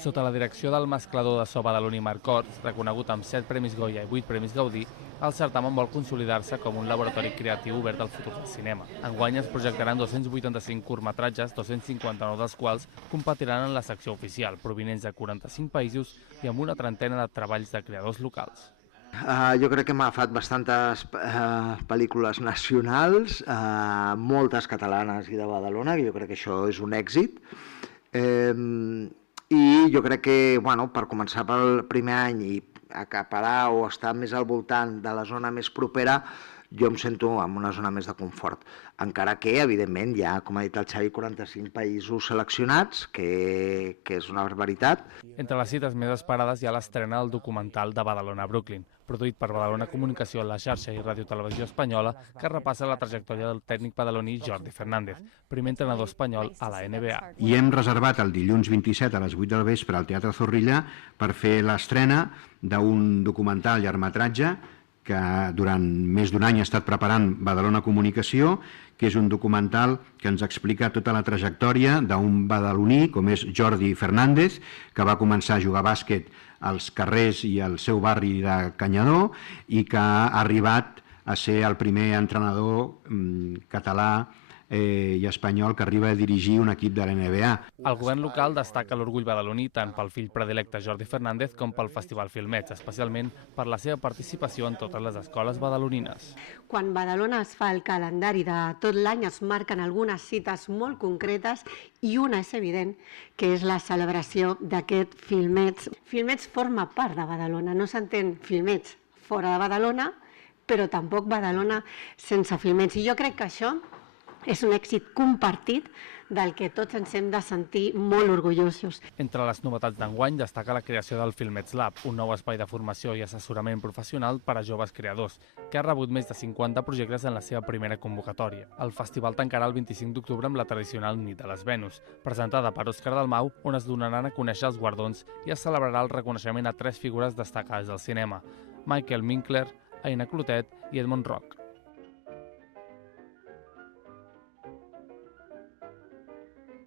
Sota la direcció del mesclador de so badaloní Marc Orts, reconegut amb 7 Premis Goya i 8 Premis Gaudí, el certamen vol consolidar-se com un laboratori creatiu obert al futur del cinema. Enguany es projectaran 285 curtmetratges, 259 dels quals competiran en la secció oficial, provinents de 45 països i amb una trentena de treballs de creadors locals. Jo crec que hem agafat bastantes pel·lícules nacionals, moltes catalanes i de Badalona, que jo crec que això és un èxit. I jo crec que, per començar pel primer any i acaparar o estar més al voltant de la zona més propera, jo em sento en una zona més de confort. Encara que, evidentment, hi ha, com ha dit el Xavi, 45 països seleccionats, que és una barbaritat. Entre les cites més esperades hi ha l'estrena del documental de Badalona Brooklyn, produït per Badalona Comunicació, la xarxa i Ràdio Televisió Espanyola, que repassa la trajectòria del tècnic badaloní Jordi Fernández, primer entrenador espanyol a la NBA. I hem reservat el dilluns 27 a les 8 del vespre al Teatre Zorrilla per fer l'estrena d'un documental llargmetratge que durant més d'un any ha estat preparant Badalona Comunicació, que és un documental que ens explica tota la trajectòria d'un badaloní com és Jordi Fernández, que va començar a jugar bàsquet als carrers i al seu barri de Canyadó i que ha arribat a ser el primer entrenador català i espanyol que arriba a dirigir un equip de la NBA. El govern local destaca l'orgull badaloní tant pel fill predilecte Jordi Fernández com pel Festival Filmets, especialment per la seva participació en totes les escoles badalonines. Quan Badalona es fa el calendari de tot l'any es marquen algunes cites molt concretes i una és evident, que és la celebració d'aquest Filmets. Filmets forma part de Badalona, no s'entén Filmets fora de Badalona, però tampoc Badalona sense Filmets. I jo crec que això és un èxit compartit del que tots ens hem de sentir molt orgullosos. Entre les novetats d'enguany destaca la creació del Filmets Lab, un nou espai de formació i assessorament professional per a joves creadors, que ha rebut més de 50 projectes en la seva primera convocatòria. El festival tancarà el 25 d'octubre amb la tradicional Nit de les Venus, presentada per Òscar Dalmau, on es donaran a conèixer els guardons i es celebrarà el reconeixement a 3 figures destacades del cinema: Michael Winkler, Aina Clotet i Edmond Rock.